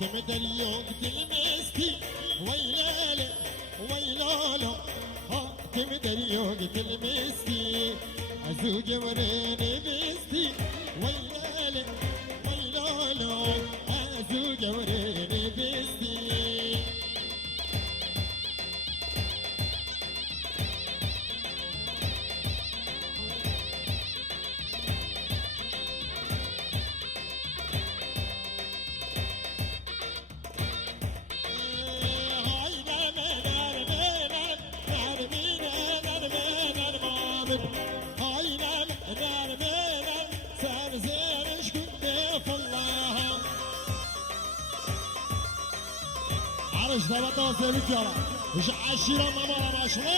آدم دريوك تلمستي ويلالي ويلالو آدم دريوك تلمستي أزوج وريني بستي ويلالي ويلالو أزوج وريني بستي عرش دبتا زیرک یارا وش عشیرا ماما ماشله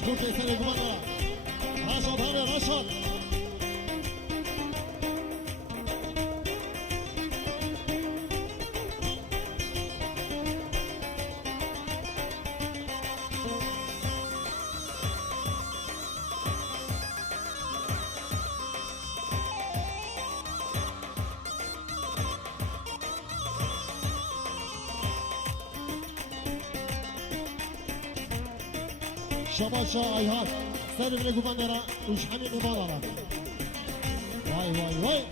شكون كيسالي كمانا رشاد هاني رشاد شباشا ايهات سبب لكم بندرة وش حمي نبالة واي واي واي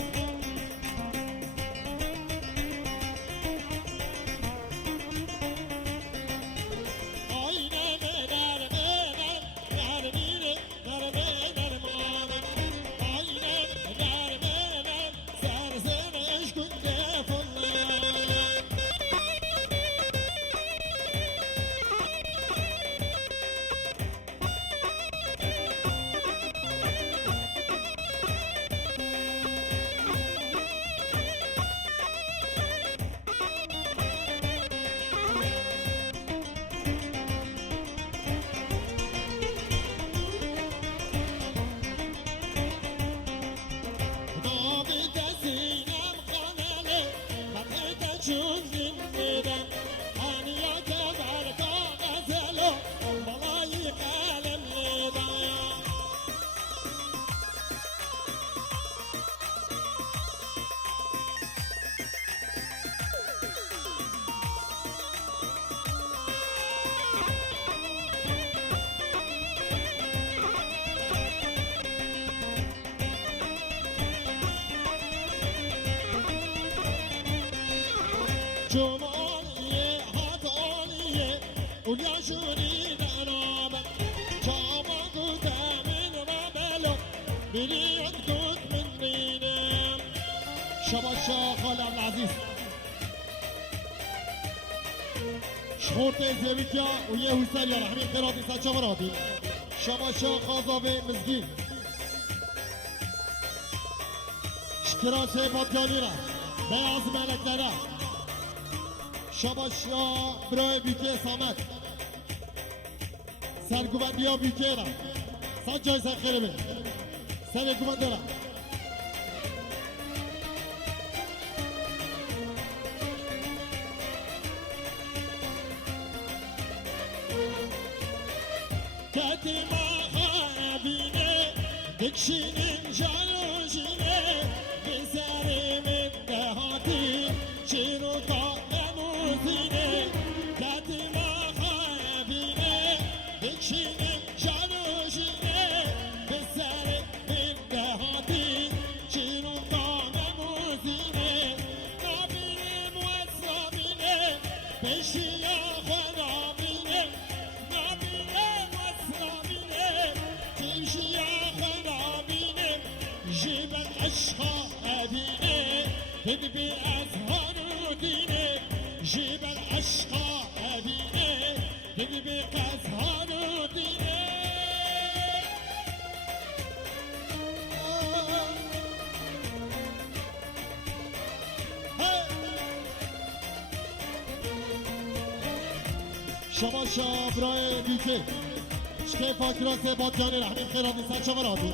جمالية هاتالية وليا شوري درابة جاما قوتا من رابلو بريد قوت من رينم شباشا خالي عبد العزيز شخورت زيبكيا ويه حسين يا رحمي قراتي ساتشا مراتي شباشا خازابي مزگين شكرا باتياني را بياز ملكلره شباشا برای بیکه سامت سرگوبندی ها بیکه را سان جای سر خیلی بین سرگوبند را کتی ما خابینه دکشینیم جانوشینه بسری من دهاتی چینو تا موزینه کتی ما خابینه دکشینیم جانوشینه بسری من دهاتی چینو تا موزینه نبینیم و سابینه بشیا خرابینه نبینیم و سابینه تمشیا خرابینه جیبن عشقا ابینه تدبی ازهار دینه جیبن عشقا ابینه تدبی ازهار دینه شما شابرای بیکه شکه فاکراس بادیانی رحمی خیرات نیستن چه مرادی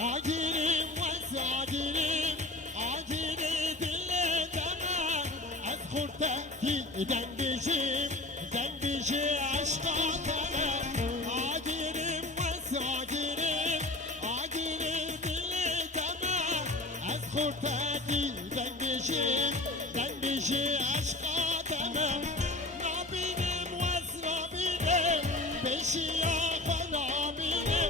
عاجلين وساجلين عاجلين اللي تمام اذكر تأكيد دنبشي عشقك عاجلين وساجلين عاجلين اللي تمام اذكر تأكيد دنبشي عشقك نابيني وسرابيني بشي يا خرابيني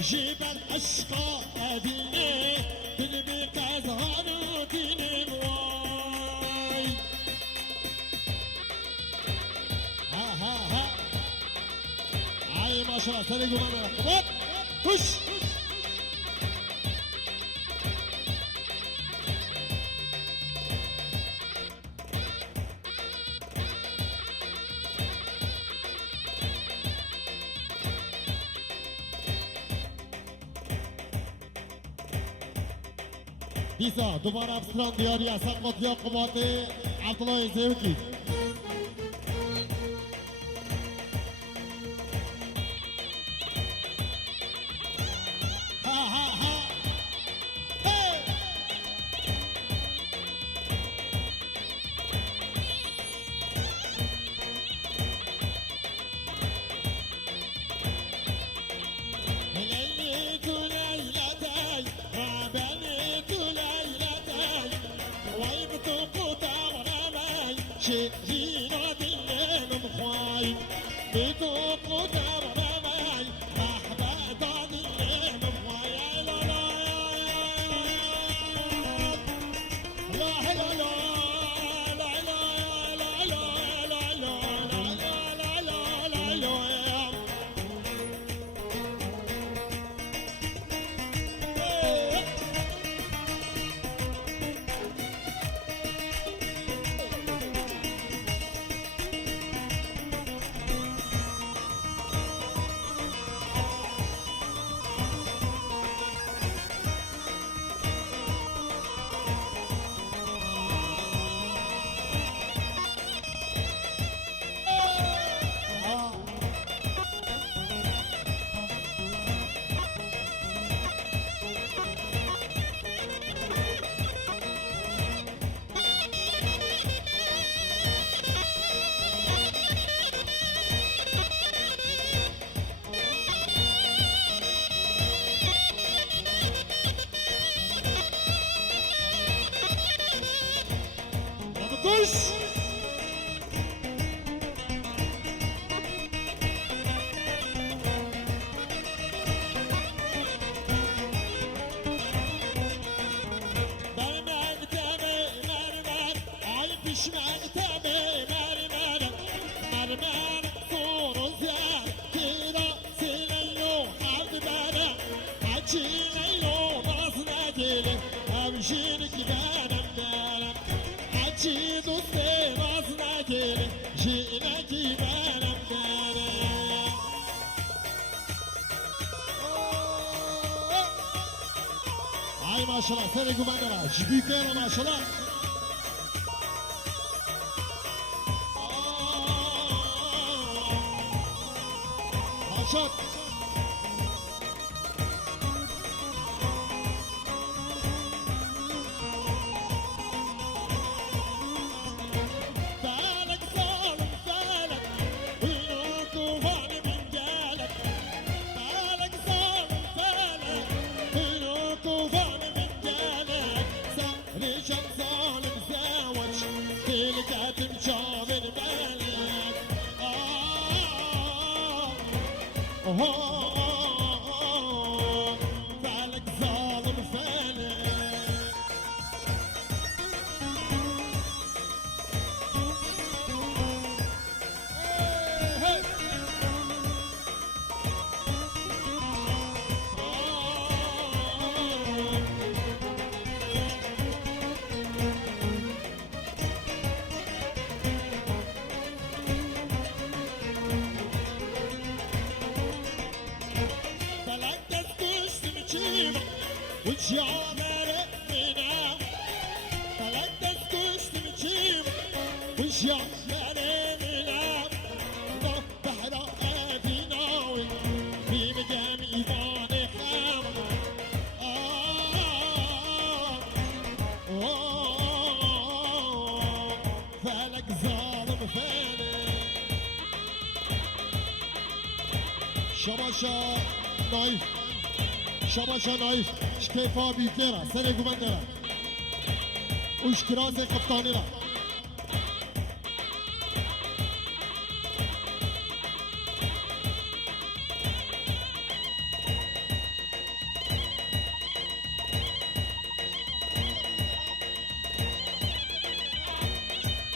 جيب الأشقى أديني قلبي كازهان وديني مواي ها عاي ما شاء الله سرقوا معنا رقبات خش دیسا دوباره افسران دیاری اصلا قطعی قباط عبدالله زیوکی شيرين بالليل مخواي بتوق ودرماي أحباب الليل مخواي لا لا لا لا لا Push! Ci doste vazna gele, jina ki banam dare. Ay maşallah, seni kumandara, jibikera maşallah. Maşallah. فعلك ظالم فعلك شعر منام فلك دستوش تمشيم وشعر منام ضف بحر أبيناوي في مقام إيمان خام فلك ظالم فالك شباشا نايف شباشا نايف شكيفا بيكيرا سنة قمندرا وشكراسي قبطانيرا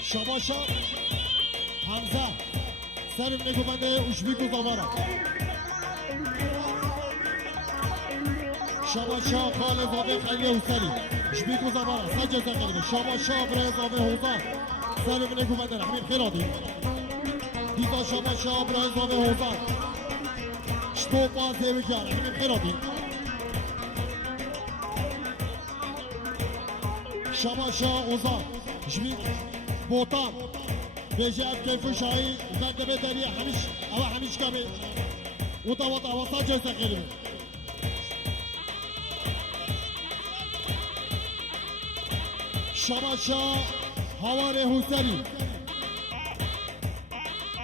شباشا حمزة سر من قمنده وشبيكو زوارا شباشا خالد زاده خیلی حسلی شبیکو زبارا سجه زقلبه شباشا برای زاده حوزا سر من قمنده همین خیلی آدیم دیزا شباشا برای زاده حوزا شتوپا زیوکر همین خیلی آدیم شباشا اوزا شبیک بوتان بجاب كيف شاي زاد بدري حمش كامل وطا وصاجة سقيل شباشا هواري هوسري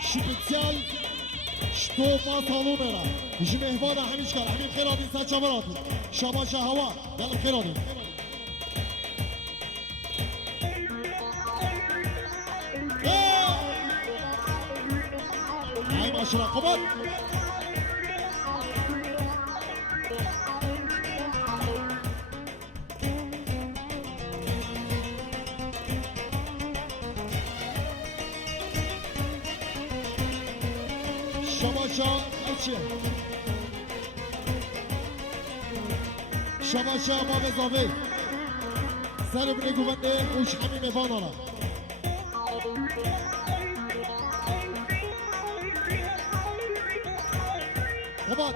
شبتيال شتوفا صالونرا جمهوانا حمش كار حميم خيراتي ساچا مراتي شباشا هوا يلا خيراتي هاي ماشي رقبات شباشا اچه شباشا ما بزاوه سر بني گوونده اوش همین مفانانا خبات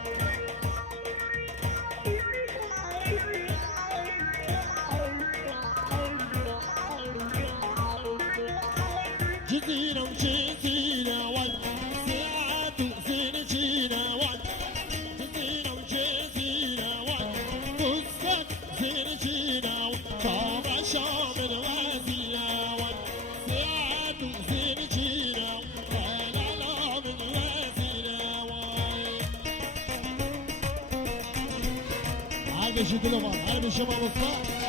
جزيرة وجزيرة وان ساعات وزين جينا وان جزيرة وجزيرة وان فسك زين جينا وان طابع شامل وازينا وان ساعات وزين جينا وان لا لا من وازينا وان هذا شي دلوان هذا شي مال الصلاة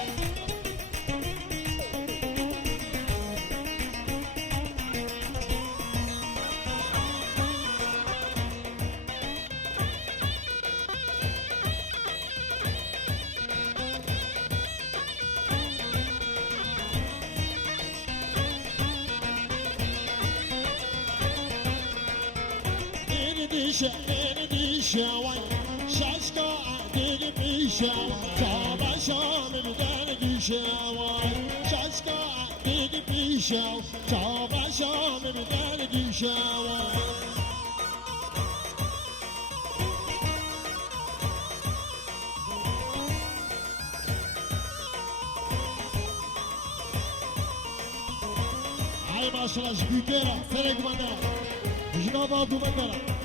ديشا وين شاشكا عديق بيشا جابا شامل دان ديشا وين شاشكا عديق بيشا جابا شامل دان ديشا وين هاي ما شاء الله شبيكيرا سرق مندرا جنابا دو مندرا